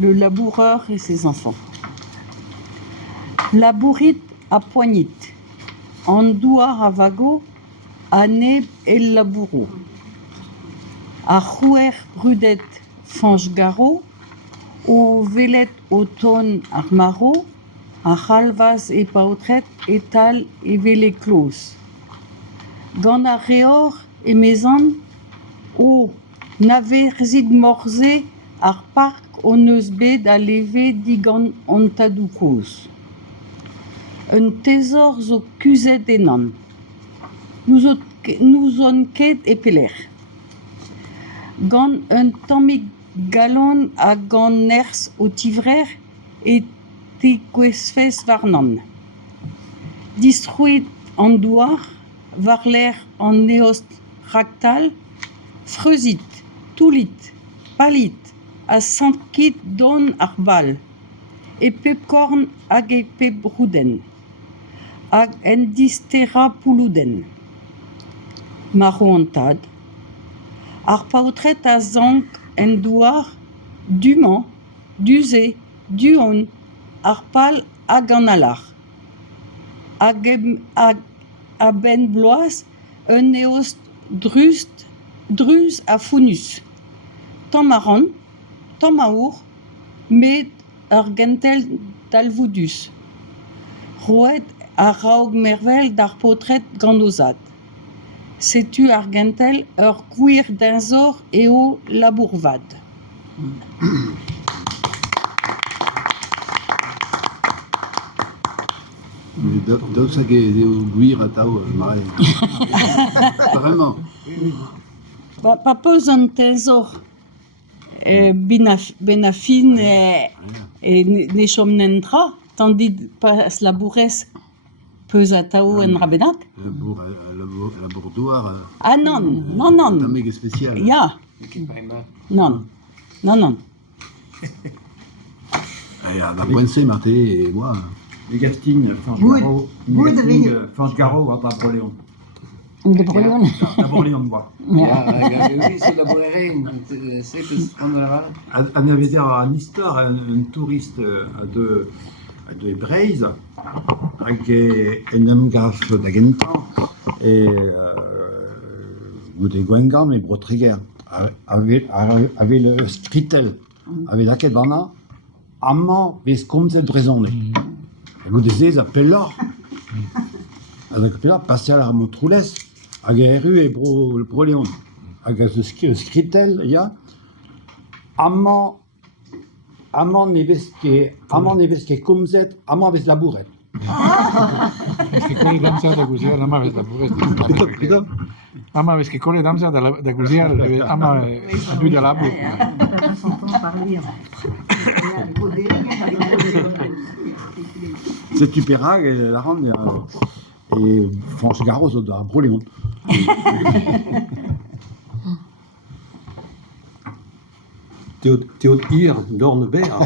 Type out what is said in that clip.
le laboureur et ses enfants. Labourit à poignit, en douar à vago, à neb el labouro. A rouer brudet fange garo, au velet automne armaro, a halvas et pautret etal et vele clos. Gant a reor et maison, au naverzid morze ar parc o neus bet a leve digant ontadoukos. Un trésor zo kuzet enan. Nous on ket e peler. Gant un tammig galon a gant ners o tivrer et te kwesfes varnan. Distruit en douar, var l'air en neost ractal, freusit, toulit, palit, a santkit don ar bal, et pepcorn hag e pep rouden, hag en distera poulouden. Maroantad, ar pautret a zank en douar, duman, duze, duon, ar pal hag an alar. Hag a ben bloaz, un neost druz a founus. Tamaran, tamaour, met ar gentel dalvoudus. Roet a raog mervel d'ar potret gandozad. Setu ar gentel ur gwir d'enzor eo labourvad. Daou sa ket eo gwir a tao, mare. Vraiment. Pa peus an tenzor ben a fin ne chom nentra, tandis pas labourez peus a tao en rabenak. Labourdoar. Ah non. Tameg spécial. Ya. Non. La poinsée, Marté, et moi. Les Gastines, Fange Garo, à Broléon. De Broléon. À Broléon de bois. Oui, c'est labouré, c'est que ce qu'on a. On avait dit à Nistor, un touriste à deux Breiz, avec un amgaf d'Agentan, et des Gwengam et Brotreguer, avec le Skritel, avec la Kedvana, amant, mais comme c'est raisonné. Vous disiez, ils appellent là. Ils appellent là, passer à la Montroulès, à Guéru et Broléon. Avec le Skritel, il y a amant nebeske kumzet, amant avec la bourrette. Es que kole damsa da guzial ama bez la burreta. Plutôt. Ama bez que kole damsa da guzial ama adu da la bourre. C'est Tupérag et la rende et Fange Garo de Broléon. Théod Ir, Dornebert.